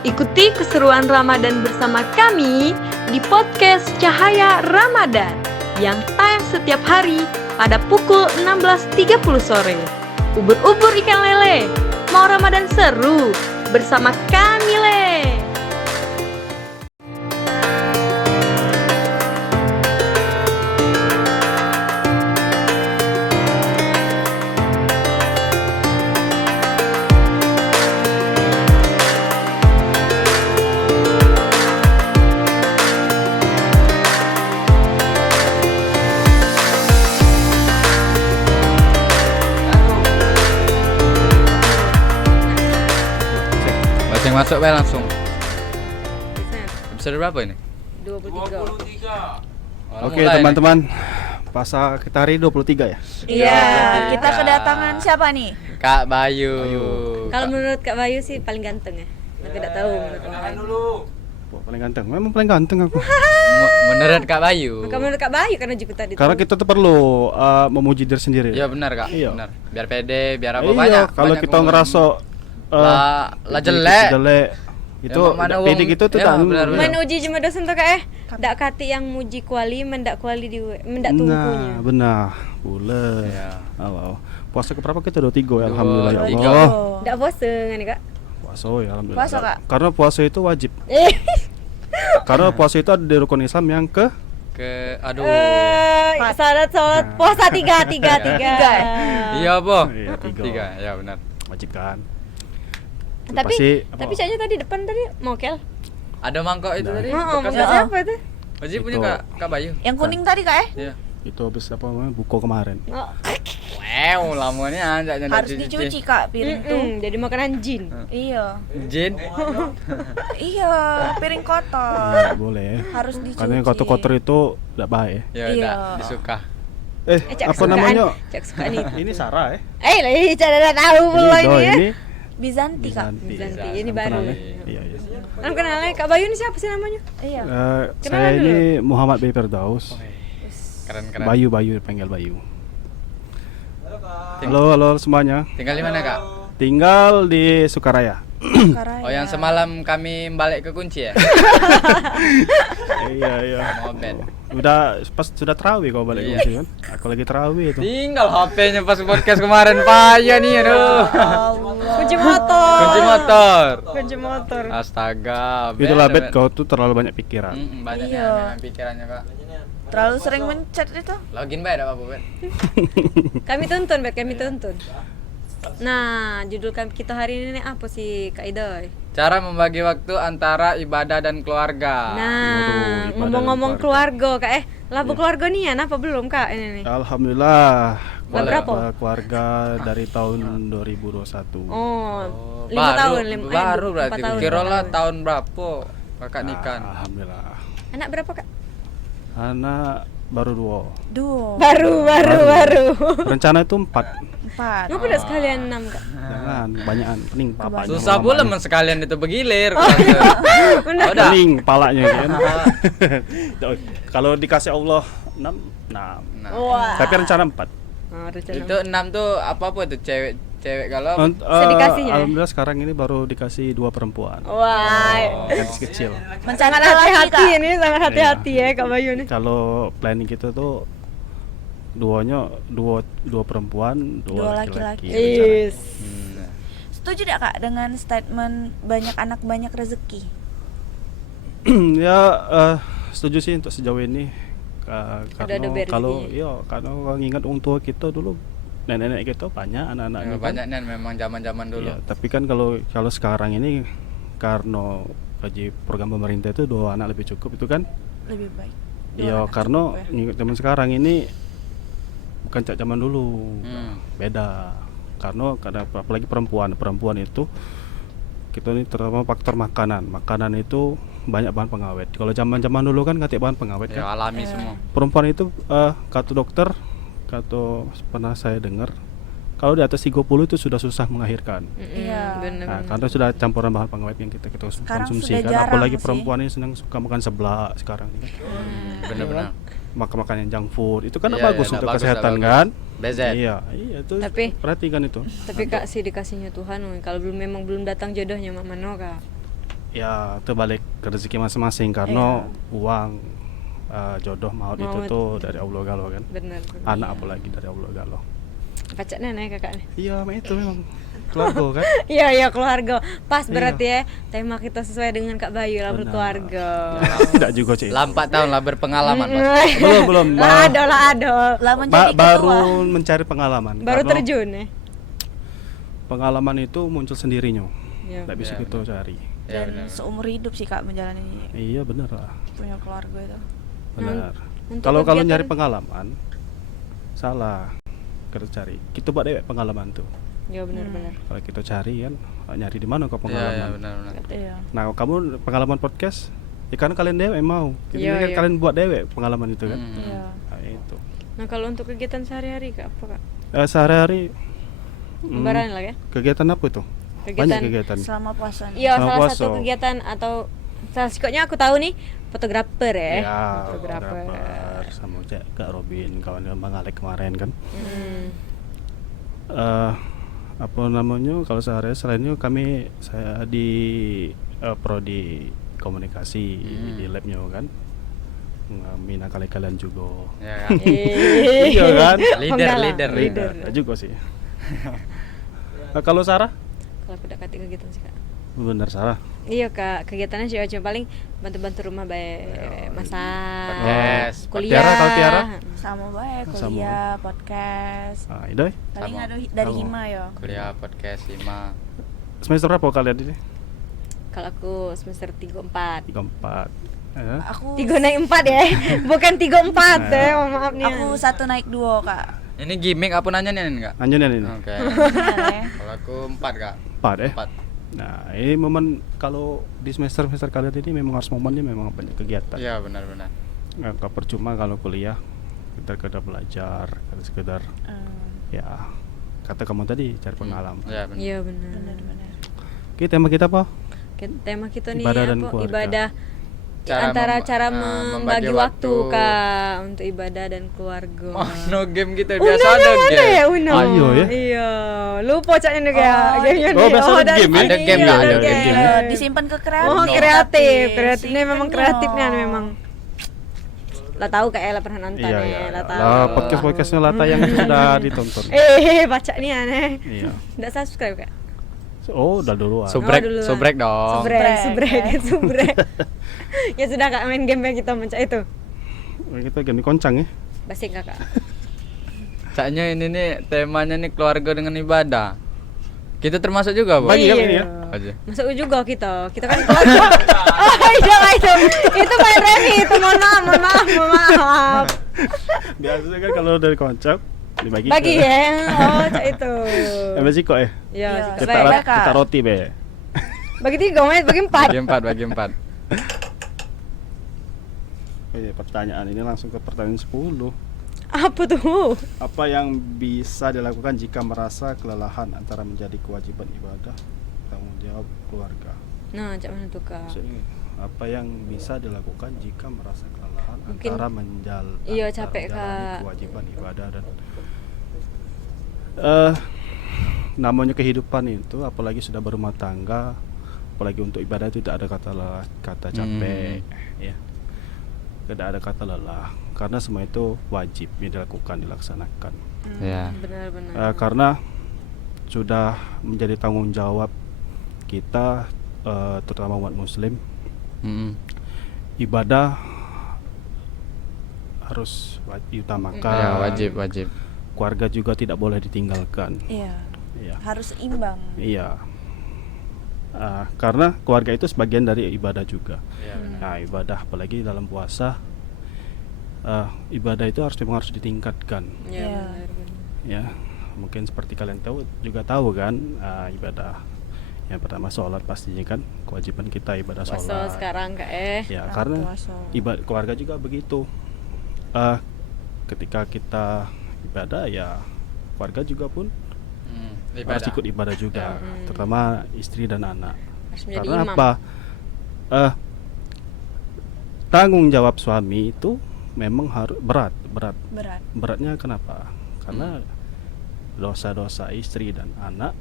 Ikuti keseruan Ramadan bersama kami di podcast Cahaya Ramadan yang tayang setiap hari pada pukul 16.30 sore. Ubur-ubur ikan lele, mau Ramadan seru bersama kami le. Masuk bae langsung. Episode berapa ini? 23. Oke teman-teman, puasa kita hari 23 ya? Iya, kita kedatangan siapa nih? Kak Bayu. Kalau menurut Kak Bayu sih paling ganteng ya. Aku tidak tahu menurut orang lain. Wah, paling ganteng, memang paling ganteng aku. Menurut Kak Bayu. Kalau menurut Kak Bayu karena juga tadi. Karena kita tuh perlu memuji diri sendiri. Iya benar Kak, Iya. benar. Biar pede, biar apa Iya, banyak. kalau banyak kita ngomong. ngerasa lah jelek. itu mana pede wong- gitu tuh ya, tak. benar. Main uji cuma dosen tuh Kak dak kati yang muji kuali mendak kuali di mendak tungkunya. Nah, benar. Boleh. Iya. Puasa keberapa kita? 23 ya, alhamdulillah ya 23. Allah. Ndak bosen kan Kak? Puasa ya alhamdulillah. Puasa, Kak? Karena puasa itu wajib. Karena puasa itu ada di rukun Islam yang ke Aduh. Salat puasa 3. Iya, Po. Iya, 3. Ya benar. wajib kan. Tapi Apa? Caknya tadi depan tadi mokel. Ada mangkok itu tadi. Oh, bekas mangkok apa? siapa itu? Wajib punya Itu. Kak Bayu. Yang kuning tadi Kak Iya. Itu habis apa namanya? Buko kemarin. Oh. Wow, lamanya anjaknya harus dicuci Kak piring tuh. Jadi makanan jin. Iya. Jin. Iya, piring kotor. Nggak boleh. Harus dicuci. Karena yang kotor-kotor itu tidak baik. Ya Iya. udah, disuka. Cak Apa kesukaan. namanya? Cak kesukaan itu. Ini Sarah ya? Lah cara dah tahu pula Do, ini ya. ini Bizanti Kak. Bizanti, ini Kamu baru. kenal ya? Iya, iya. Kan kenalnya Kak Bayu ini siapa sih namanya? Iya. Saya dulu. ini Muhammad B. Firdaus. Keren-keren. Bayu dipanggil Bayu. Halo semuanya. Tinggal di mana Kak? Tinggal di Sukaraya. Karaya. Oh yang semalam kami balik ke kunci ya? Iya. Mau band. Udah pas sudah terawih kau balik Iya. kunci kan? Aku lagi terawih itu. Tinggal HP-nya pas podcast kemarin payah nih aduh. Kunci motor. Kunci motor. Kunci motor. Astaga. Itulah Bet, kau tuh terlalu banyak pikiran. Banyak Iya. memang pikirannya Kak. Terlalu sering mencet itu. Login bae ada apa Bet? Kami tuntun, Bet, kami tuntun. Nah, judul kita hari ini apa sih Kak Idoy? Cara membagi waktu antara ibadah dan keluarga. Nah, Waduh, ngomong-ngomong ibadah keluarga Kak labu keluarga nih ya, apa belum Kak ini nih? Alhamdulillah. Berapa? Keluarga dari tahun 2021. Oh, 5 baru, tahun, baru 4 berarti. tahun. Kira 4 lah tahun. tahun berapa kakak nikah? Alhamdulillah. Anak berapa Kak? Anak baru 2. Duo. Baru. Rencana itu 4. 4. Ngapa enggak sekalian 6 Kak? Jangan, banyakan pening papanya. Susah sama pula mamanya. men sekalian itu begilir. Benar. Udah. Pening palanya kan. Kalau dikasih Allah 6. Nah, Wah. Tapi rencana 4. Oh, rencana. itu 6 tuh apa itu cewek kalau Sedikasinya ya? Alhamdulillah sekarang ini baru dikasih 2 perempuan. Wah. Kecil. Mencari Sangat laki hati-hati Kak. ini, sangat hati-hati ya Kak Bayu nih. Kalau planning kita tuh dua perempuan, Dua dua laki-laki. laki-laki. Is. Setuju tidak Kak dengan statement banyak anak banyak rezeki? Ya setuju sih untuk sejauh ini. Ada Karena kalau rezekinya. karena ingat orang tua kita dulu, nenek-nenek kita banyak anak-anaknya kan. banyaknya memang zaman-zaman dulu. Iya, tapi kan kalau sekarang ini karena gaji program pemerintah itu 2 anak lebih cukup itu kan. Lebih baik. Dua Iya, anak karena cukup ya. ngikut zaman sekarang ini bukan cak zaman dulu. Beda. Karena apalagi perempuan itu kita ini terutama faktor makanan itu banyak bahan pengawet. Kalau zaman dulu kan nggak bahan pengawet Ya kan. alami semua. Perempuan itu kata dokter, pernah saya dengar kalau di atas 30 itu sudah susah melahirkan. Iya. Benar. Nah, karena sudah campuran bahan pengawet yang kita Sekarang konsumsi sudah kan. jarang Apalagi sih. perempuan ini senang suka makan seblak sekarang ini kan. Benar-benar. Makan yang junk food itu kan Iya, bagus iya, untuk bagus, kesehatan bagus. kan. BZ. Iya itu Tapi- perhatikan itu. Tapi Kak sih dikasihnya Tuhan, woy. Kalau memang belum datang jodohnya Mak Mano Kak. ya terbalik ke rezeki masing-masing karena uang jodoh maut itu Maut. tuh dari Allah Galo kan. Benar. Anak apalagi dari Allah Galo. Pacaknya nih kakaknya. Iya, itu memang keluarga kan. Iya keluarga. Pas Iya. berarti ya tema kita sesuai dengan Kak Bayu lah, Benar. berkeluarga. Tidak juga cik. Lah 4 tahun lah berpengalaman, Mas. Belum. Lah ada. Lah menjadi ketua. Baru mencari pengalaman. Baru Karena terjun ya. Pengalaman itu muncul sendirinya. Iya. Tidak bisa Iya, kita cari. Ya, Dan benar. seumur hidup sih Kak menjalani Iya benar lah. punya keluarga itu. Benar. Untuk Kalau kegiatan- nyari pengalaman salah. Kita cari. Kita buat dewek pengalaman tuh. Ya benar. Kalau kita cari kan nyari di mana kok Iya, pengalaman. benar. Iya. Nah, kamu pengalaman podcast ya karena kalian dewek mau. Jadi Iya, kan iya. kalian buat dewek pengalaman itu kan. Iya. Nah, itu. Nah kalau untuk kegiatan sehari-hari Kak apa Kak? Sehari-hari Lebaran lah ya. kegiatan apa itu? Banyak kegiatan. Selama puasa nih. Iya Sama salah puasa. satu kegiatan atau salah sikotnya aku tahu nih fotografer ya. Ya, Fotografer. fotografer sama Kak Robin, kawan Bang Alek kemarin kan. Hmm. Apa namanya? Kalau sehari selain itu saya di prodi komunikasi di labnya kan. Mina kalian juga. Ya, kan? Iya kan? Leader. Ya juga sih. Kalau Sarah? Kalau aku dekati kegiatan sih Kak. Bener Sarah. Iya Kak, kegiatannya cuma paling bantu-bantu rumah baik masak, Podcast. kuliah. Tiara, kalau Tiara? Sama baik Sama. kuliah, podcast. Nah, Idoy, Paling Sama. ada dari Sama. Hima ya. Kuliah podcast 5. semester berapa kalian ini? Kalau aku semester 3-4. 3-4. Aku 3 naik 4 ya, bukan 3-4 ya, mohon maaf nih. aku 1 naik 2 Kak. Ini gimmick apa nanya nih enggak? Anjuran ini. Oke. Iya, Kalau aku 4, Kak. 4 ya. 4. Nah, ini momen kalau di semester kalian ini memang harus momennya memang banyak kegiatan. Iya, benar-benar. Nggak percuma kalau kuliah sekedar belajar, sekedar ya kata kamu tadi cari pengalaman. Iya, benar. Iya benar. Benar-benar. Oke, tema kita apa? Tema kita nih Ibadah dan apa? keluarga. Ibadah Cara antara memba- cara membagi membagi waktu waktu. Kak untuk ibadah dan keluarga. Oh, no game gitu Uno biasa ada mana game. ya Uno? Ayo ya. Iya, lupa caknya nih kayak Oh, gamenya oh, nih. biasa ada dari game ya? sini, Ada game iya, nggak? ada Ada game. game. Disimpan ke kreatif. Oh kreatif nih memang Simpennya. kreatifnya memang. Lah tahu kayak lah pernah nonton ya, lah tahu. Lah podcastnya Lata yang sudah ditonton. Baca nih aneh. Iya. Nggak subscribe Kak? Oh, udah duluan. Subrek, duluan. subrek dong. Subrek. Ya sudah Kak, main game yang kita mencak itu. Kita gini koncang ya. Basing Kakak. Caknya ini nih temanya nih keluarga dengan ibadah. Kita termasuk juga, Bu. Bagi kan ini ya? Aja. Masuk juga kita kan keluarga. Oh iya itu main remi itu mohon maaf. Biasanya kan kalau dari koncang dibagi. Bagi ya, oh cak itu. Masih kok ya. Ya, Iya. sikit Kita, baik. Kak. kita roti be. Bagi 3, bagi 4. Bagi 4. Pertanyaan ini langsung ke pertanyaan 10. Apa tuh? Apa yang bisa dilakukan jika merasa kelelahan antara menjadi kewajiban ibadah, tanggung jawab keluarga? Nah, cak mana tuh Kak? Maksudnya, apa yang bisa dilakukan jika merasa kelelahan Mungkin- antara Iya, antara capek, menjalani Kak. kewajiban ibadah dan namanya kehidupan itu, apalagi sudah berumah tangga, apalagi untuk ibadah itu tidak ada kata lelah, kata capek, ya, tidak ada kata lelah, karena semua itu wajib dilakukan, dilaksanakan. Ya. Benar-benar. Karena sudah menjadi tanggung jawab kita, terutama umat Muslim, ibadah harus diutamakan. Ya, wajib. Keluarga juga tidak boleh ditinggalkan. Iya. Iya. Harus imbang. Iya. Karena keluarga itu sebagian dari ibadah juga. Iya, Nah, ibadah apalagi dalam puasa, ibadah itu harus ditingkatkan. Ya, Iya. benar-benar. Ya, mungkin seperti kalian tahu kan, ibadah yang pertama sholat pastinya kan kewajiban kita ibadah Puasa sholat. sekarang Kak Ya, Nah, karena puasa. keluarga juga begitu. Ketika kita ibadah ya keluarga juga pun harus ikut ibadah juga, terutama istri dan anak. harus menjadi Karena imam. apa? Tanggung jawab suami itu memang harus berat. Beratnya kenapa? Karena dosa-dosa istri dan anak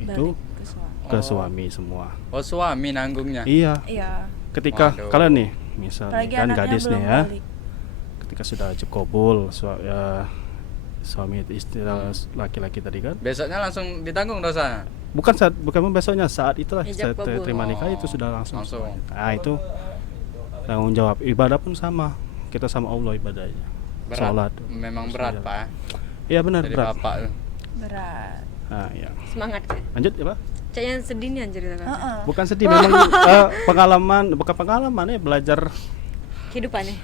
itu Balik ke suami. ke Oh. suami semua. Oh, suami nanggungnya. Iya, Iya. ketika Waduh. kalian nih, misalnya Apalagi kan anaknya gadis nih belum ya, balik. ketika sudah ajab kabul, suami istri laki-laki tadi kan, Besoknya langsung ditanggung dosanya. bukan besoknya, saat itulah Ijab saat kabul. terima nikah itu Oh, sudah langsung. langsung. Nah itu tanggung jawab. Ibadah pun sama, kita sama Allah ibadahnya. Berat. Sholat. Memang berat, Pak. Iya benar Dari berat. bapak tuh. Berat. Nah, ya. Semangat Kak. Lanjut ya Pak. Cak yang sedih nih anjir Kak. Heeh. Bukan sedih, memang bukan pengalaman ya, belajar. Kehidupannya.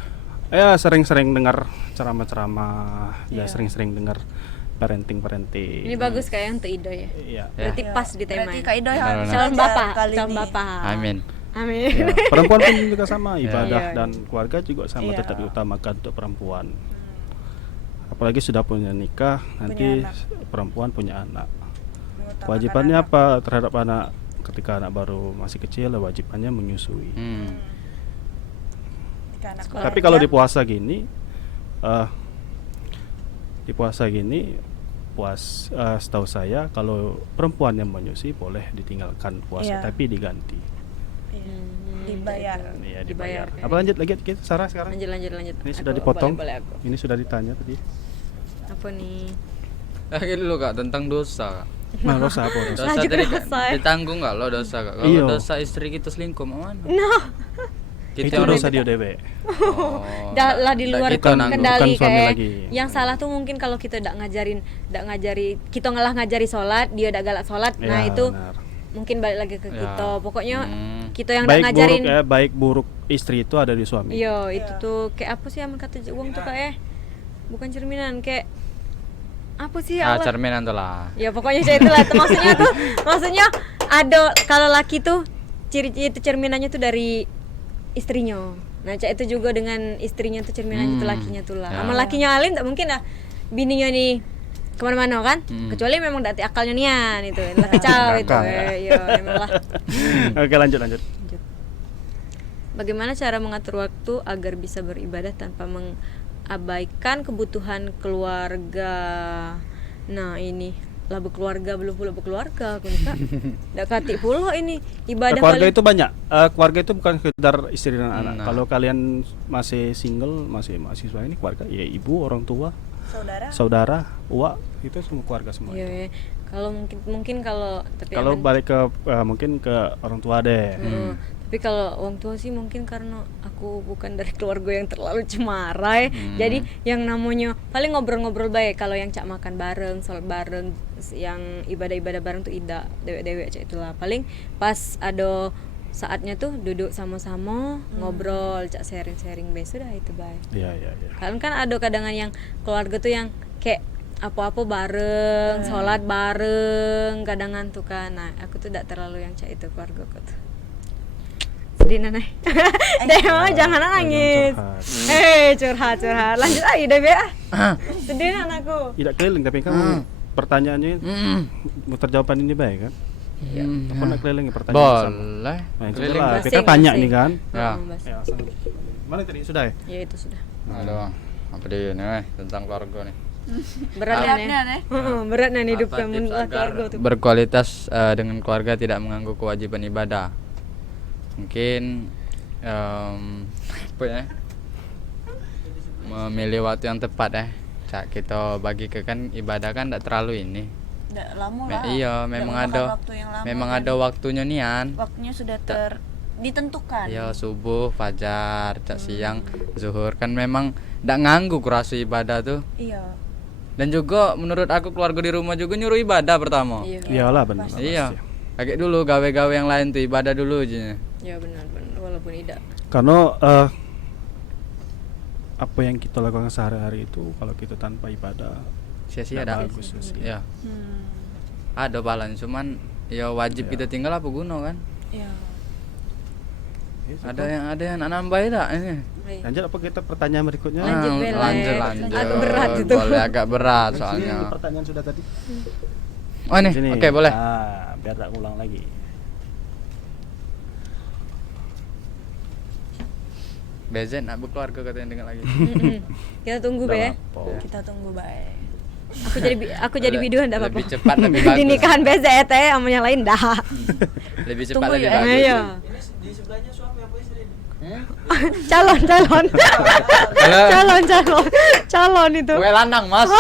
Ya sering-sering dengar ceramah-ceramah, ya Iya. sering-sering dengar parenting. Ini bagus kayak untuk Ido ya. Iya. Berarti Iya. pas di tema. Berarti Kak Ido Benar, harus benar. Calon belajar bapak, kali calon ini. bapak. Amin. Amin. Ya, perempuan pun juga sama, ibadah Iya, dan keluarga juga sama, Iya. tetap diutamakan untuk perempuan. Apalagi sudah punya nikah, nanti anak. perempuan punya anak. Mengutamakan Kewajibannya anak. apa terhadap anak? Ketika anak baru masih kecil, wajibannya menyusui. Ketika anak Tapi bekerja, kalau di puasa gini, setahu saya kalau perempuan yang menyusui boleh ditinggalkan puasa, Iya. tapi diganti. iya, dibayar. Iya, Dibayar. dibayar. Apa lanjut lagi kita Sarah sekarang? Lanjut. Ini Aku- sudah dipotong. Boleh aku. Ini sudah ditanya tadi. Apa nih? Lagi dulu Kak tentang dosa, Kak. Nah, dosa apa dosa? Dosa Lanjut tadi ke dosa, ya. ditanggung nggak lo dosa Kak? Kalau Iya. dosa istri kita selingkuh mana? Kita Itu orang- dosa dia dewe. Oh, Dah lah di luar kita nanggung. kendali Bukan suami kayak lagi. yang salah tuh mungkin kalau kita ndak ngajari kita ngalah ngajari sholat dia udah galak sholat nah Ya, itu benar. mungkin balik lagi ke Ya. kita pokoknya Hmm. kita yang ndak Baik ngajarin buruk baik buruk istri itu ada di suami. iya itu tuh kayak apa sih yang kata uang tuh kayak bukan cerminan kayak apa sih Ah, Allah? cerminan tuh lah. Ya pokoknya saya itulah maksudnya ada kalau laki tuh ciri itu cerminannya tuh dari istrinya. Nah, cak itu juga dengan istrinya tuh cerminannya tuh lakinya tuh lah. Ya. Sama lakinya Alin tak mungkin lah bininya nih kemana-mana kan? Hmm. Kecuali memang dati akalnya nian itu, lah kacau itu. Nakal. Ya memang lah. Oke, lanjut. Bagaimana cara mengatur waktu agar bisa beribadah tanpa mengabaikan kebutuhan keluarga? Nah, ini lah berkeluarga belum pula berkeluarga aku nih Kak. Ndak katik pula ini ibadah Keluarga paling itu banyak. Keluarga itu bukan sekedar istri dan anak. Nah. Kalau kalian masih single, masih mahasiswa, ini keluarga ya ibu, orang tua, Saudara. saudara, uak, itu semua keluarga semua. Iya, ya. Kalau mungkin kalau tapi Kalau aman. balik ke mungkin ke orang tua deh. Tapi kalau orang tua sih mungkin karena aku bukan dari keluarga yang terlalu cemara ya. Jadi yang namanya paling ngobrol-ngobrol baik kalau yang cak makan bareng, sholat bareng, yang ibadah-ibadah bareng tuh tidak dewek-dewek cak itulah. Paling pas ada saatnya tuh duduk sama-sama ngobrol, cak sharing-sharing bes sudah itu baik. Iya. Kan ada kadangan yang keluarga tuh yang kayak apa-apa bareng, sholat bareng, kadangan tuh kan. Nah, aku tuh tidak terlalu yang cak itu keluarga aku tuh. Sedih nanai. Dewa jangan nangis. curhat. Curhat. Lanjut aja deh ya. Sedih anakku. Tidak keliling tapi kamu pertanyaannya muter jawaban ini baik kan? Apa nak keliling pertanyaan sama? Boleh. Nah, itu Keliling. lah. Basing, Kita tanya basing. nih kan. Ya. Ya, mana tadi sudah ya? Ya itu sudah. Aduh, apa dia nih tentang keluarga nih. Berat Beratnya nih. nih. Berat nih hidup Apa kamu tips agar keluarga tuh. berkualitas dengan keluarga tidak mengganggu kewajiban ibadah. Mungkin apa ya? Memilih waktu yang tepat ya. Cak kita bagi ke kan ibadah kan tidak terlalu ini. Nggak lama lah. Iya, Nggak memang memakan ada waktu yang lama, memang kan. ada waktunya nian. Waktunya sudah ditentukan. Ya subuh, fajar, cak siang, zuhur kan memang tidak nganggu kurasa ibadah tuh. Iya. Dan juga menurut aku keluarga di rumah juga nyuruh ibadah pertama. Iya. Iyalah benar. Iya. Kayak dulu gawe-gawe yang lain tuh ibadah dulu aja. Ya benar walaupun tidak. Karena apa yang kita lakukan sehari-hari itu kalau kita tanpa ibadah Sia-sia nggak dah. bagus sih. Ya. Ada pahalanya cuman ya wajib kita tinggal apa guna kan? Iya. Ada yang nak nambah tak ini? Lanjut apa kita pertanyaan berikutnya? Lanjut, Bel. lanjut. Agak berat itu. Boleh agak berat Sini, soalnya. pertanyaan sudah tadi. Oh nih, Sini. oke boleh. Ah, biar tak ulang lagi. BZ nak berkeluarga katanya dengar lagi. Kita tunggu Udah be. lapo. Kita tunggu baik. Aku jadi biduan enggak apa-apa. Lebih cepat lebih bagus. Di nikahan BZT sama yang lain dah. Lebih cepat Tunggu lebih ya. bagus. Iya. Di sebelahnya suami apa istri ini? Calon. Halo. Calon itu. Kue lanang, Mas.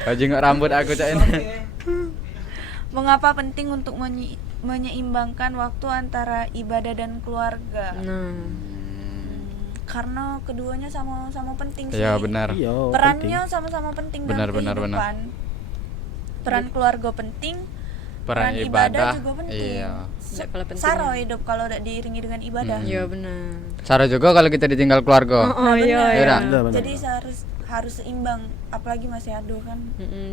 Kau jenguk rambut aku cak ini. Mengapa penting untuk menyeimbangkan waktu antara ibadah dan keluarga? Nah, Karena keduanya sama-sama penting sih. Iya benar. Iya, Perannya sama-sama penting Benar, dalam benar, benar. kehidupan. Peran keluarga penting, Peran ibadah ibadah. juga penting. Iya. nggak kalau penting. Saro hidup kalau tidak diiringi dengan ibadah. Iya benar. Sarah juga kalau kita ditinggal keluarga. Oh iya Benar. iya. Benar, benar. Jadi harus seimbang, apalagi masih aduh kan.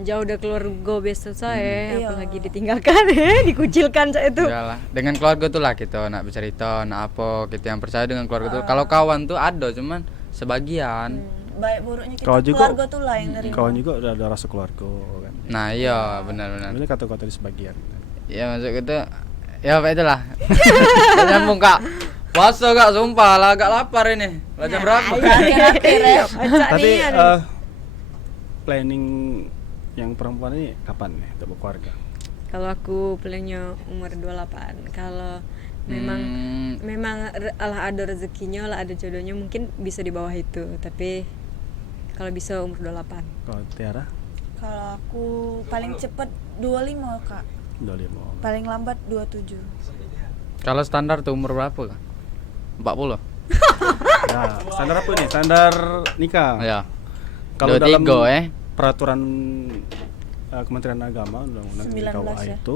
Jauh dari keluarga biasa saya, Iya. apalagi ditinggalkan, dikucilkan saya itu. Iyalah, dengan keluarga tuh lah kita nak bercerita, nak apa, kita yang percaya dengan keluarga tuh. Kalau kawan tuh ada cuman sebagian. Baik buruknya kita Kawan juga- keluarga tuh lah yang nerima. Kawan juga udah ada rasa keluarga kan. Nah, iya benar-benar. Ini kata-kata di sebagian. Ya maksud kita ya apa itulah. Nggak nyambung Kak. Puasa Kak, sumpah lah agak lapar ini. Lah jam berapa? Akhir-akhir ya. Tapi nih, aduh. planning yang perempuan ini kapan nih untuk berkeluarga? Kalau aku plannya umur 28. Kalau memang lah ada rezekinya, lah ada jodohnya, mungkin bisa di bawah itu. Tapi kalau bisa umur 28. Kalau Tiara Kalau aku paling cepet 25 Kak. 25. Paling lambat 27. Kalau standar tuh umur berapa Kak? 40. Ya, standar apa nih? Standar nikah. Ya. Kalau dalam 23 peraturan Kementerian Agama Undang-Undang 19 KUA ya? itu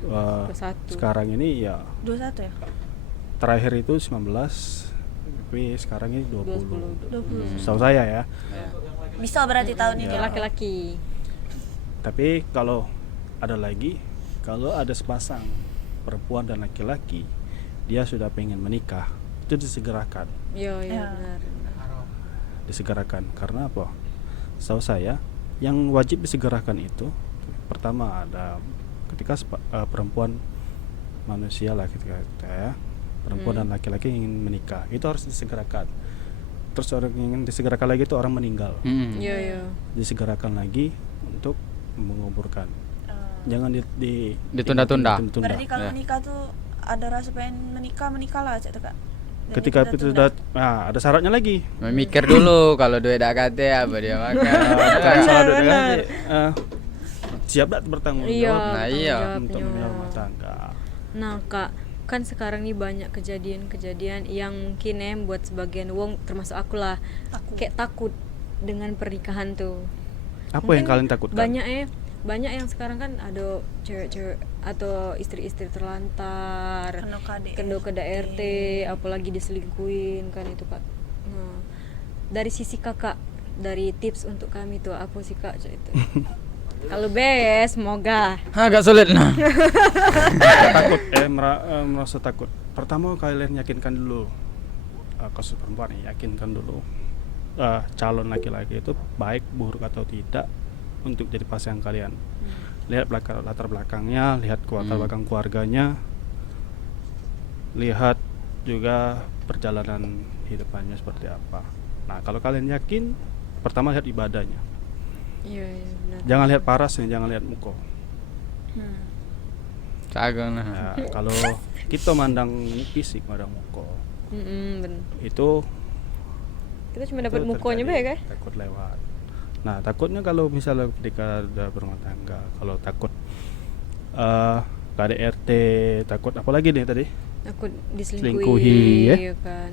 21. sekarang ini ya 21 ya? terakhir itu 19 tapi sekarang ini 20. 20. Setahu saya ya. Bisa berarti tahun ini. Untuk laki-laki. Tapi kalau ada lagi, kalau ada sepasang perempuan dan laki-laki dia sudah pengen menikah, itu disegerakan. Iya Ya. benar. Disegerakan karena apa? Setahu saya yang wajib disegerakan itu pertama ada ketika perempuan manusia lah ketika ya, perempuan dan laki-laki ingin menikah itu harus disegerakan. Terus orang ingin disegerakan lagi itu orang meninggal, Iya iya. disegerakan lagi untuk menguburkan. Jangan Ditunda-tunda. Berarti kalau Ya. nikah tuh ada rasa pengen menikah lah cak tuh Kak. Dan Ketika itu ditunda-tunda. sudah ada syaratnya lagi. Mikir dulu kalau duit dak kate apa dia makan. Bukan salah dulu kan, siap tak bertanggung Iya. jawab Nah, iya. untuk jawabnya. menjaga rumah tangga. Nah Kak, kan sekarang nih banyak kejadian-kejadian yang mungkin buat sebagian wong termasuk aku lah, kayak takut dengan pernikahan tuh. Apa Mungkin yang kalian takutkan? banyak yang sekarang kan ada cewek-cewek atau istri-istri terlantar, kendo ke RT, apalagi diselingkuin kan itu Kak. Nah, dari sisi Kakak, dari tips untuk kami tuh apa sih Kak itu? Kalau semoga. Agak sulit nah. Takut merasa takut. Pertama kalian yakinkan dulu kasus perempuan ya, yakinkan dulu calon laki-laki itu baik buruk atau tidak untuk jadi pasangan kalian. Lihat latar belakangnya, lihat latar belakang keluarganya, lihat juga perjalanan hidupannya seperti apa. Nah kalau kalian yakin, pertama lihat ibadahnya. Iya benar. Jangan lihat parasnya, jangan lihat muka. Kagak nah. Nah, kalau kita mandang fisik, mandang muka, Benar. itu Kita cuma dapat itu mukanya terjadi, baik kan? takut lewat. Nah takutnya kalau misalnya ketika udah berumah tangga, kalau takut KDRT, takut apalagi nih tadi. Aku Selingkuhi, ya. iya kan.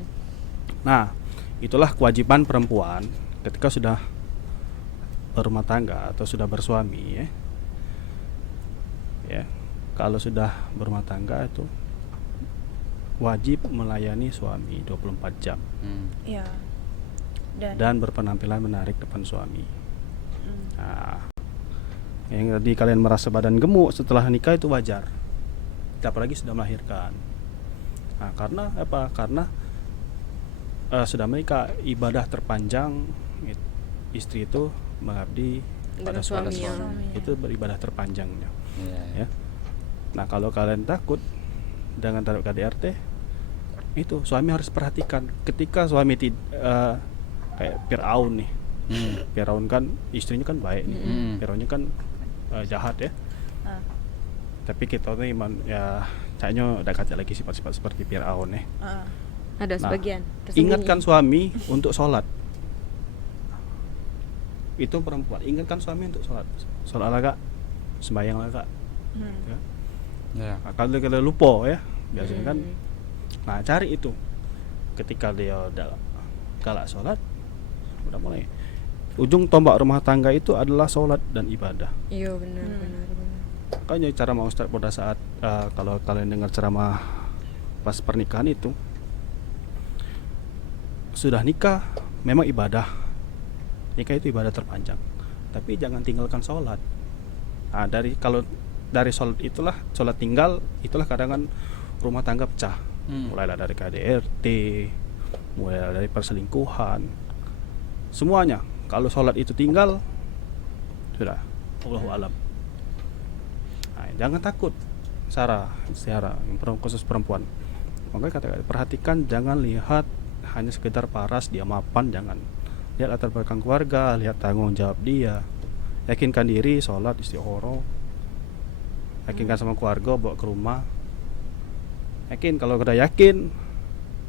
Nah itulah kewajiban perempuan ketika sudah berumah tangga atau sudah bersuami ya. Kalau sudah berumah tangga itu wajib melayani suami 24 jam Iya. dan berpenampilan menarik depan suami. Nah, yang tadi kalian merasa badan gemuk setelah nikah itu wajar. Apalagi sudah melahirkan. Nah, karena apa? Karena sudah menikah, ibadah terpanjang istri itu mengabdi pada Dengan suami. suaminya. Itu beribadah terpanjangnya. Iya. Ya. Nah, kalau kalian takut dengan taruh KDRT, itu suami harus perhatikan. Ketika suami kayak Fir'aun nih, Firaun kan istrinya kan baik nih. Firaunnya kan jahat ya. Ah. Tapi kita tuh iman ya kayaknya udah kaca lagi sifat-sifat seperti Firaun ya. Ada Nah, sebagian tersembunyi. Ingatkan suami untuk sholat. Itu perempuan, ingatkan suami untuk sholat. Sholat lah kak, sembahyang lah kak. Ya. Ya. Nah, kalau kita lupa ya, biasanya kan. Nah cari itu. Ketika dia udah galak sholat, udah mulai. Ujung tombak rumah tangga itu adalah sholat dan ibadah. Iya benar. Makanya cara mau Ustaz pada saat kalau kalian dengar ceramah pas pernikahan itu, sudah nikah memang ibadah. Nikah itu ibadah terpanjang. Tapi jangan tinggalkan sholat. Nah, dari sholat itulah, sholat tinggal itulah kadang kan rumah tangga pecah. Mulailah dari KDRT, mulai dari perselingkuhan, semuanya. Kalau sholat itu tinggal, sudah, Allahu a'lam. Nah, jangan takut, Sarah, khusus perempuan. Makanya kata perhatikan, jangan lihat hanya sekedar paras dia mapan, jangan lihat latar belakang keluarga, lihat tanggung jawab dia. Yakinkan diri, sholat, istikharah, yakinkan sama keluarga, bawa ke rumah. Yakin, kalau udah yakin,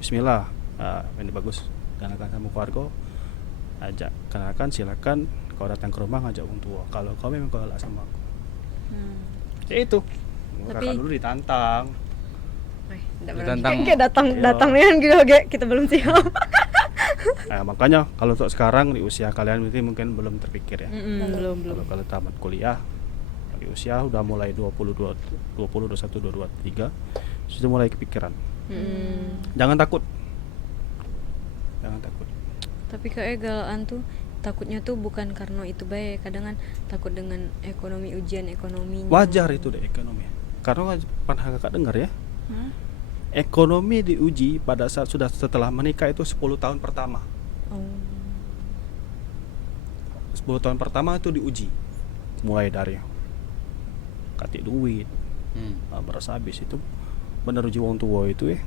bismillah, ini bagus, kenalkan sama keluarga, ajak, kenalkan, silakan. Kau datang ke rumah ngajak orang tua. Kalau kau memang kau galak sama aku, ya itu. Kakak dulu ditantang. Ditantang. Kayak datang kita belum siap. Nah, makanya kalau untuk sekarang di usia kalian berarti mungkin belum terpikir ya. Belum. Kalau tamat kuliah di usia udah mulai 20, 21, 22, 23 sudah mulai kepikiran. Jangan takut. Tapi kayak galakan tuh takutnya tuh bukan karena itu baik, kadang kan takut dengan ekonomi, ujian ekonominya. Wajar itu deh ekonomi. Karena pernah kakak dengar ya, ekonomi diuji pada saat sudah setelah menikah itu 10 tahun pertama. 10 tahun pertama itu diuji, mulai dari katik duit, merasa habis itu bener uji wong tua itu ya.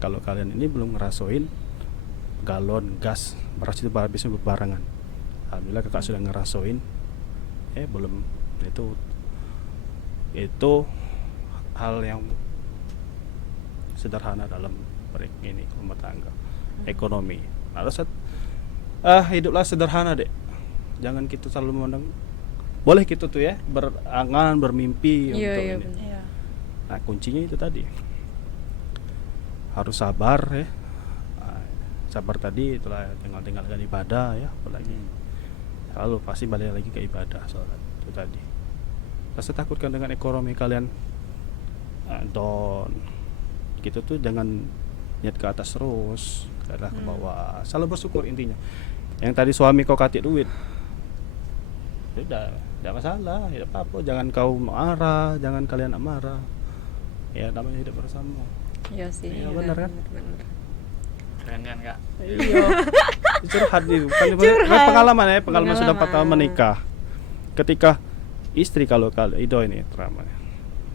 Kalau kalian ini belum ngerasain galon gas beras itu habisnya berbarengan, alhamdulillah kakak sudah ngerasain. Belum, itu hal yang sederhana dalam ini rumah tangga, ekonomi. Harus hiduplah sederhana dek. Jangan kita selalu memandang. Boleh kita tuh ya berangan, bermimpi untuk ini. Iya. Nah kuncinya itu tadi, harus sabar ya. Sabar tadi itulah tinggalkan ibadah ya, apalagi lalu pasti balik lagi ke ibadah, sholat itu tadi. Rasa takutkan dengan ekonomi kalian down gitu tuh, jangan niat ke atas terus, adalah ke bawah. Selalu bersyukur intinya. Yang tadi suami kau katik duit, udah tidak masalah, tidak apa-apa. Jangan kau marah, jangan kalian marah. Ya namanya hidup bersama. Iya sih. Iya benar kan? Benar. Keren kan kak? Iya. Curhat nih, pengalaman sudah 4 tahun menikah. Ketika istri kalau Ido ini teramanya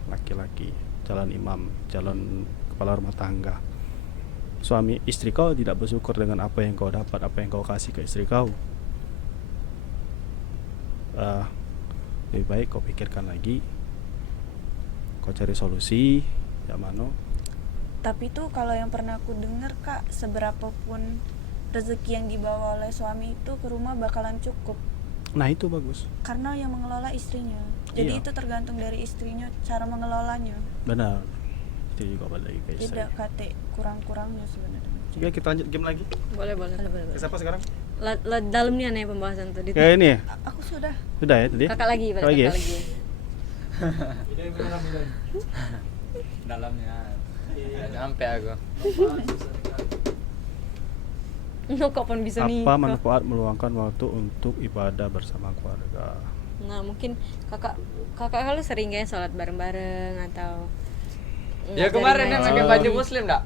laki-laki, jalan imam, jalan kepala rumah tangga. Suami istri kau tidak bersyukur dengan apa yang kau dapat, apa yang kau kasih ke istri kau. Lebih baik kau pikirkan lagi, kau cari solusi yang mana. Tapi tuh kalau yang pernah aku dengar kak, seberapapun rezeki yang dibawa oleh suami itu ke rumah bakalan cukup. Nah itu bagus. Karena yang mengelola istrinya. Jadi Iya. itu tergantung dari istrinya cara mengelolanya. Benar. Itu juga balik lagi ke istri. Tidak kate kurang-kurangnya sebenarnya. Oke, kita lanjut game lagi. Boleh. Ke siapa sekarang? Dalam nih aneh pembahasan tadi. Ya ini ya. Aku sudah. Sudah ya tadi. Kakak lagi, Kakak lagi ya? Dalamnya sampai aku. Kok pun bisa nih. Apa manfaat meluangkan waktu untuk ibadah bersama keluarga? Nah mungkin kakak kalau sering ya sholat bareng-bareng atau Ya kemarin yang pakai ngajarin baju ngaji. muslim dak?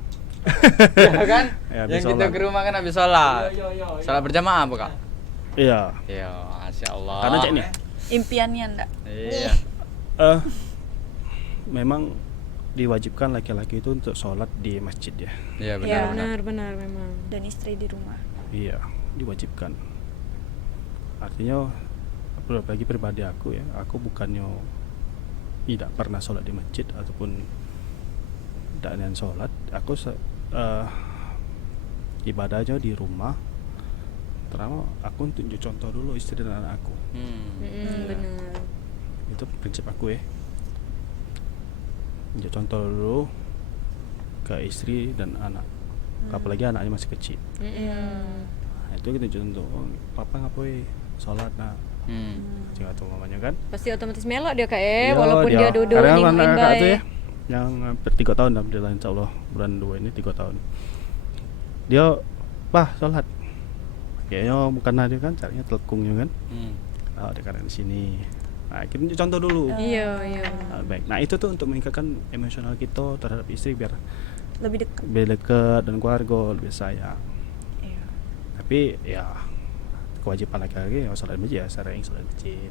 Ya kan? Ya, habis Yang kita sholat. ke rumah kan habis sholat. Sholat berjamaah apa kak? Iya. Iya, masya Allah. Karena cek nih. Impiannya ndak? Iya. Memang diwajibkan laki-laki itu untuk sholat di masjid ya. Iya Iya. benar. benar memang. Dan istri di rumah. Iya, diwajibkan. Artinya bagi pribadi aku ya, aku bukannya tidak pernah sholat di masjid ataupun tidak niat sholat, aku ibadahnya di rumah. Terutama aku tunjuk contoh dulu istri dan anak aku. Benar. Itu prinsip aku ya. Tunjuk contoh dulu ke istri dan anak. Apalagi anaknya masih kecil. Nah, itu kita contoh, oh, papa ngapain sholat nak, jangan tuh mamanya kan. Pasti otomatis melok dia kak Iya, walaupun dia duduk karena ningguin anak kakak tuh baik. ya, yang hampir 3 tahun alhamdulillah, insya Allah bulan 2 ini 3 tahun. Dia bah sholat, kayaknya bukan dia kan caranya telkungnya kan. Oh, dia karena di sini. Nah, kita tunjuk contoh dulu. Iya. Nah, baik. Nah, itu tuh untuk meningkatkan emosional kita terhadap istri biar Lebih dekat. lebih dekat dan keluarga lebih sayang. Iya. Tapi ya kewajiban laki-laki ya sholat masjid, ya sering sholat masjid.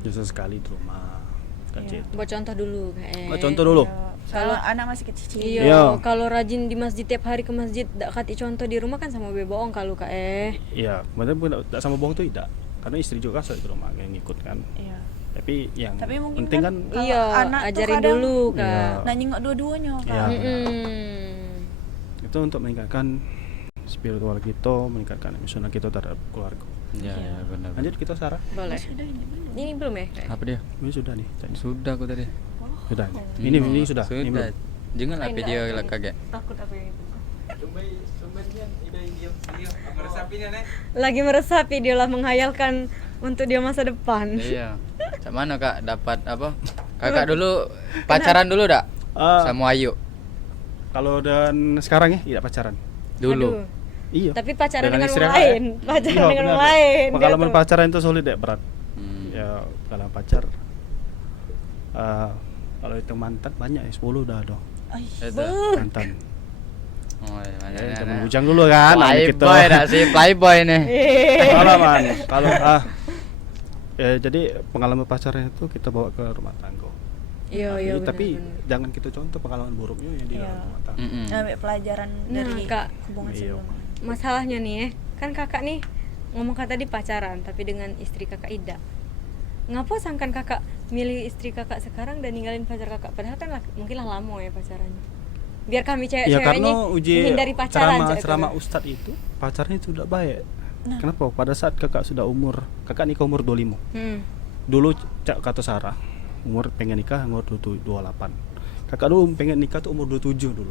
Justru sekali di rumah kecil. Buat contoh dulu kak. Buat contoh dulu. Kalau anak masih kecil. Iya, Iya. kalau rajin di masjid tiap hari ke masjid, dak kati contoh di rumah kan sama beboong kalau kak. Iya, kemudian bukan tak sama bohong tuh tidak. Karena istri juga sholat di rumah yang ngikut kan. Iya. Tapi yang Tapi mungkin penting kan, kalau Iya, anak tuh ajarin kadang dulu kak. Iya. nah nyengok dua-duanya Iya. kan. itu untuk meningkatkan spiritual kita, meningkatkan emosional kita terhadap keluarga. Ya, benar. Lanjut kita Sarah. Boleh. Ini belum ya? Kak? Apa dia? Ini sudah nih. Sudah aku tadi. Sudah. Ini sudah. Ini belum. Jangan apa dia lah kaget. Takut apa yang itu? Tumben-tumbennya ide diam. Meresapinya nek. Lagi meresapi dia lah menghayalkan untuk dia masa depan. Iya. Cak mana kak dapat apa? Kakak dulu pacaran dulu dak? Ah, Sama Ayu kalau dan sekarang ya tidak pacaran. dulu. Aduh. Iya. Tapi pacaran dengan istri orang kakak ya. lain. Pacaran Iya, dengan benar. orang lain. dia Pengalaman tuh. pacaran itu sulit deh, berat. Hmm. Ya kalau pacar kalau itu mantan banyak ya, 10 udah ada Itu. mantan. Oh, iya, Ya, mana- zaman mana. bujang dulu kan, nah, gitu. Playboy dah sih, playboy nih. Pengalaman. Kalau ya jadi pengalaman pacarnya itu kita bawa ke rumah tangga. Iya, iya. Tapi benar-benar. jangan kita contoh pengalaman buruknya yang di Iya. dalam rumah tangga. Mm-mm. Ambil pelajaran Nah, dari Kak. hubungan Iya. sebelumnya. Masalahnya nih kan kakak nih ngomong kata tadi pacaran tapi dengan istri kakak Ida. Ngapa sangkan kakak milih istri kakak sekarang dan ninggalin pacar kakak? Padahal kan mungkin lah lama ya pacarannya. Biar kami Ya cewek-cewek karena ini uji menghindari pacaran. ceramah Ustadz itu pacarnya itu sudah baik. Nah. Kenapa? Pada saat kakak sudah kakak nikah umur 25. Dulu kata Sarah umur pengen nikah umur 28. Kakak dulu pengen nikah tuh umur 27 dulu.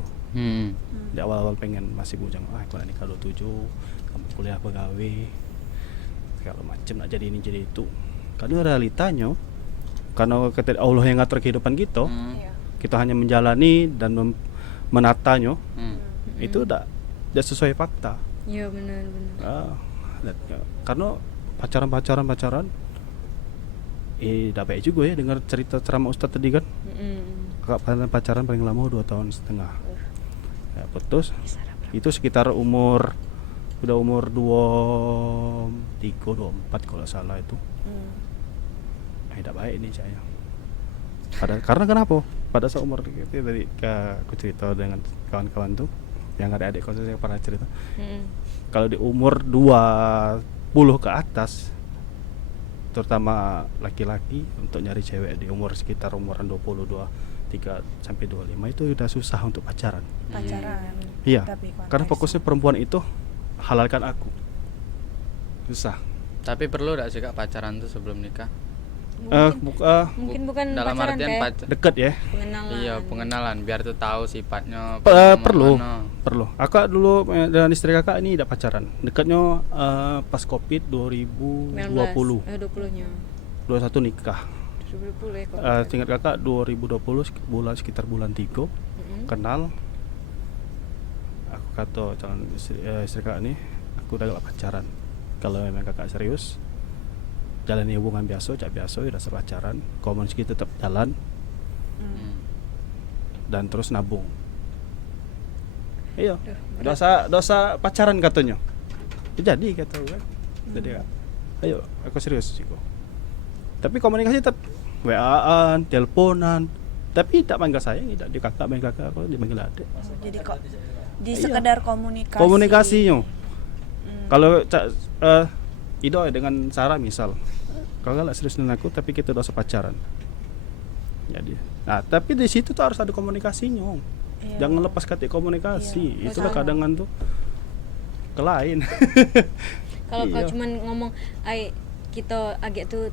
Di awal-awal pengen masih bujang, aku nak nikah 27, kamu kuliah pegawai, kalau macem nak jadi ini jadi itu. Karena realitanya, karena kata Allah yang ngatur kehidupan kita, Iya. kita hanya menjalani dan menatanya, Hmm. itu udah sesuai fakta. Iya benar-benar. Karena pacaran, udah baik juga ya dengar cerita ceramah Ustadz tadi kan. Kakak pacaran paling lama 2,5 tahun. Ya, putus. Itu sekitar udah umur 23, 24 kalau salah itu. Tidak baik ini saya. Karena kenapa? Pada saat umur itu dari aku cerita dengan kawan-kawan tuh yang ada adik khususnya pernah cerita. Kalau di umur 20 ke atas, terutama laki-laki untuk nyari cewek di umur sekitar umuran 23 sampai 25 itu udah susah untuk pacaran. Pacaran. Iya. Tapi Karena fokusnya perempuan itu halalkan aku. Susah. Tapi perlu gak sih kak pacaran tuh sebelum nikah? Mungkin bukan Dalam pacaran artian kayak Dekat ya. pengenalan. Iya, pengenalan biar tuh tahu sifatnya. Perlu. mana. Perlu. Kakak dulu dengan istri kakak ini tidak pacaran. Dekatnya pas Covid 2020. 20-nya. 21 nikah. 2020 ya kok. Tingkat kakak 2020 sekitar bulan 3 kenal. Aku kata calon istri kakak nih, aku udah gak pacaran. Kalau memang kakak serius, jalani hubungan biasa, cak biasa, udah pacaran, komunikasi tetap jalan Hmm. dan terus nabung. Iya, dosa pacaran katanya. Ya, jadi kata gue, jadi ayo aku serius sih kok. Tapi komunikasi tetap WA-an, teleponan, tapi tak panggil sayang, tidak di kakak, panggil kakak, aku dipanggil adik. Jadi kok di Iya. sekedar komunikasi. Komunikasinya. Kalau Ido dengan Sarah misal, kalau nggak serius dengan aku tapi kita udah sepacaran. Jadi, nah tapi di situ tuh harus ada komunikasinya. Iya. Jangan lepas kata komunikasi. Iya. Itulah Betul. kadangan tuh ke lain. Kalau kau Iya. cuman ngomong, "Ai, kita agak tuh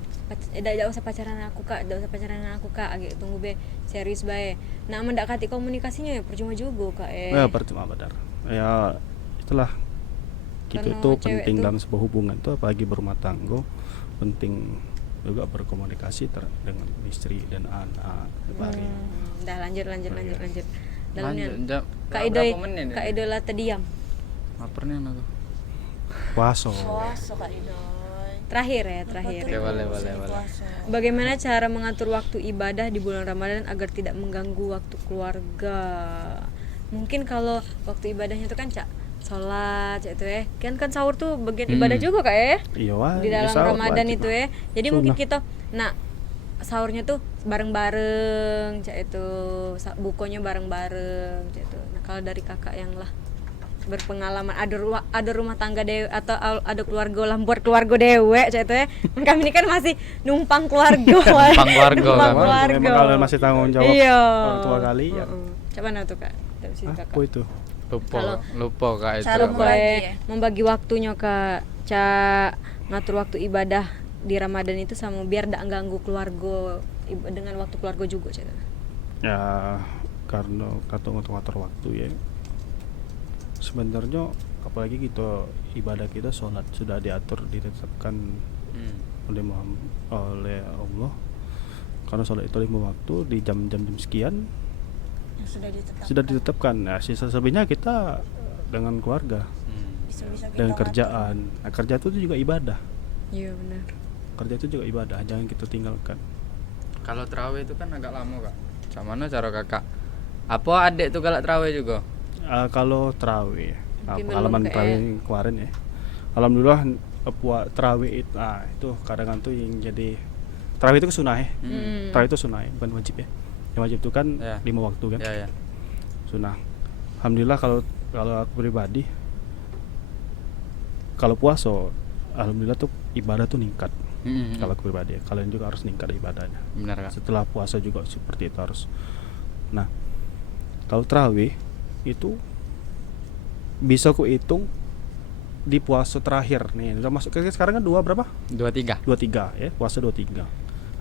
dak usah pacaran aku kak, dak usah pacaran aku kak, agak tunggu be serius bae." Nah, mendak kati komunikasinya ya percuma juga kak Ya percuma benar. Ya itulah kita Karena itu cewek penting tuh- dalam sebuah hubungan tuh apalagi berumah tangga, penting juga berkomunikasi dengan istri dan anak. Mari. Dah lanjut. Lanjut, Dalamnya Jam. Kak Berapa Idoy, menit Kak ini? Idoy lah terdiam. Lapar nih aku. Puasa. Puasa Kak Idoy. Terakhir ya, terakhir. Oke, boleh. Puasa. Bagaimana cara mengatur waktu ibadah di bulan Ramadan agar tidak mengganggu waktu keluarga? Mungkin kalau waktu ibadahnya itu kan Cak sholat Cak itu ya. Kan sahur tuh bagian ibadah juga Kak ya. Iya wah. Di dalam sahur Ramadan wajib itu lah. ya. Jadi mungkin Sunnah. kita sahurnya tuh bareng-bareng Cak itu, bukonya bareng-bareng Cak itu. Nah, kalau dari Kakak yang lah berpengalaman ada rumah tangga dewe atau ada keluarga lah buat keluarga dewe Cak itu ya. Kami ini kan masih numpang keluarga. Numpang keluarga, Numpang kan. keluarga. Memang kalian masih tanggung jawab Iya. orang tua kali ya. Coba mana tuh Kak? Dari sisi Kakak. Apa itu? Lupa kak itu. Cara Boleh membagi ya? membagi waktunya Kak. Cak ngatur waktu ibadah di Ramadan itu sama biar tidak ganggu keluarga dengan waktu keluarga juga Cak. Ya karena kata ngatur waktu ya. Sebenarnya apalagi kita ibadah kita sholat sudah diatur ditetapkan oleh Allah. Karena sholat itu 5 waktu di jam-jam sekian Yang sudah ditetapkan. Nah, sisa selebihnya kita dengan keluarga, bisa-bisa kita dengan ngatur. kerjaan. Nah, kerja itu juga ibadah. Iya benar. Kerja itu juga ibadah, jangan kita tinggalkan. Kalau terawih itu kan agak lama kak. Macam mana cara kakak? Apa adik tuh galak terawih juga? Kalau terawih, Mungkin pengalaman belum kayak- terawih kemarin ya. Alhamdulillah terawih itu kadang tuh yang jadi terawih itu sunnah ya. Terawih itu sunnah ya, bukan wajib ya. Yang wajib itu kan Ya. 5 waktu kan. Ya. Sunnah. Alhamdulillah kalau aku pribadi kalau puasa alhamdulillah tuh ibadah tuh meningkat. Kalau aku pribadi ya, kalian juga harus meningkat ibadahnya. Benar kak. Setelah puasa juga seperti itu harus. Nah, kalau tarawih itu bisa ku hitung di puasa terakhir nih. Udah masuk sekarang kan berapa? 23. 23 ya, puasa 23.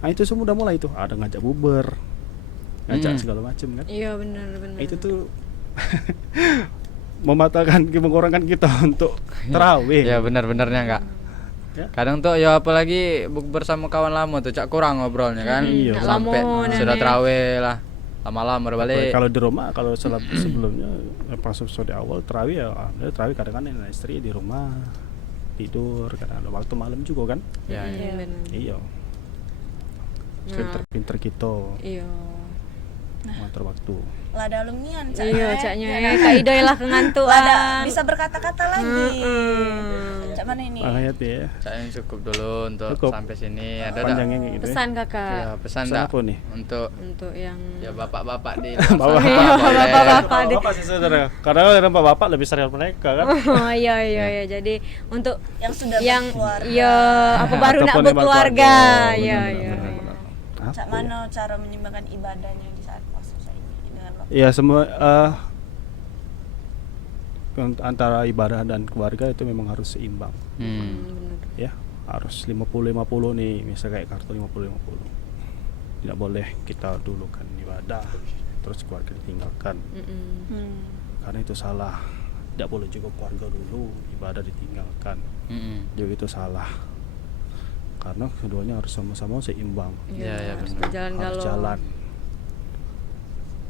Nah, itu semua udah mulai tuh, ada ngajak buber. Ngajak segala macam kan. Iya benar. Itu tuh mengorbankan kita untuk tarawih. Ya benar-benarnya kak. Ya. Kadang tuh ya apalagi bersama kawan lama tuh cak kurang ngobrolnya kan. Iya. Sampai Lama, sudah nenek. terawih lah. Lama-lama baru balik. Kalau di rumah, kalau sholat sebelumnya pas di awal tarawih ya, tarawih kadang-kadang istri di rumah tidur, kadang ada waktu malam juga kan. Ya, ya. Benar. Iya. Nah. Pinter-pinter kita Iya. ngatur waktu. Lah dalam nian Cak. Iya ya. Caknya Ya, ya. nah. Kak Idoy lah Lah kengantuan. bisa berkata-kata lagi. Cak mana ini? Ayat ya. Saya cukup dulu untuk Cukup. sampai sini. Ada Panjangnya kayak gitu. Pesan Ya, Kakak pesan Pesan tak apa nih? untuk yang ya bapak-bapak di Bapak. Iya, bapak-bapak di Bapak sih saudara. Karena ada bapak lebih sering mereka kan. Oh iya. Jadi untuk Yang sudah yang berkeluarga. iya apa baru nak Ataupun yang berkeluarga. berkeluarga. Iya Benar, iya. benar, benar. Apa Cak ya? mana cara menyeimbangkan ibadahnya di saat puasa ini dengan waktu? Ya semua antara ibadah dan keluarga itu memang harus seimbang. Benar. Ya, harus 50-50 nih, misal kayak kartu 50-50. Tidak boleh kita dulukan ibadah terus keluarga ditinggalkan. Karena itu salah. Tidak boleh juga keluarga dulu, ibadah ditinggalkan. Juga itu salah. Karena keduanya harus sama-sama seimbang. Iya, harus benar. berjalan Harus galau. jalan.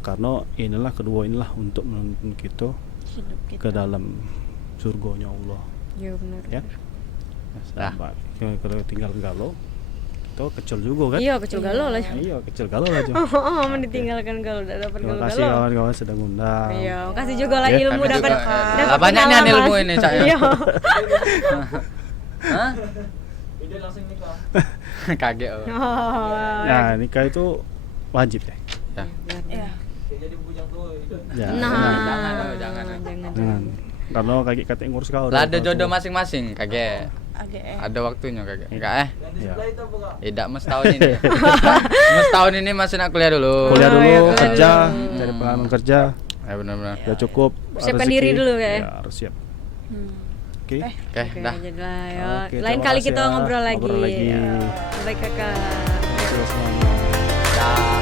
Karena kedua inilah untuk menuntun kita Hidup kita. ke dalam surganya Allah. Iya benar. Ya. Sampai kalau tinggal galau, kita kecil juga kan? Iya kecil galau lah. Iya, kecil galau aja. Oh, ditinggalkan galau tidak dapat Terima galau. kasih kawan-kawan sudah ngundang. Iya, kasih juga lah Ya, ilmu kami dapat juga, dapat banyak nih pengalaman. ilmu ini, Cak, ya. Iya. Hah? Ide langsung nikah. Kaget. Oh. Oh. Nah, nikah itu wajib ya. Ya. Iya. Kayak jadi bujang tuh itu. Ya. Nah, Jangan. jangan. Jangan. Karena kaki kata ngurus kau. Lah ada jodoh masing-masing, kaget. AGM. Ada waktunya kagak? Enggak Yang di Ya. sebelah itu apa kak? Tidak, mas tahun ini. Mas tahun ini masih nak kuliah dulu. Kuliah dulu, ya, kuliah kerja, dulu. cari pengalaman kerja, Ya benar-benar. udah cukup. Persiapkan rezeki. diri dulu, Kak, ya? Ya, harus siap. Hmm. Oke. Oke, Oke, dah. jadilah ya. Oke, Lain terima kali kasih kita ya. ngobrol lagi. Ngobrol lagi. Ya. Bye kakak. Terima kasih semuanya. Dah.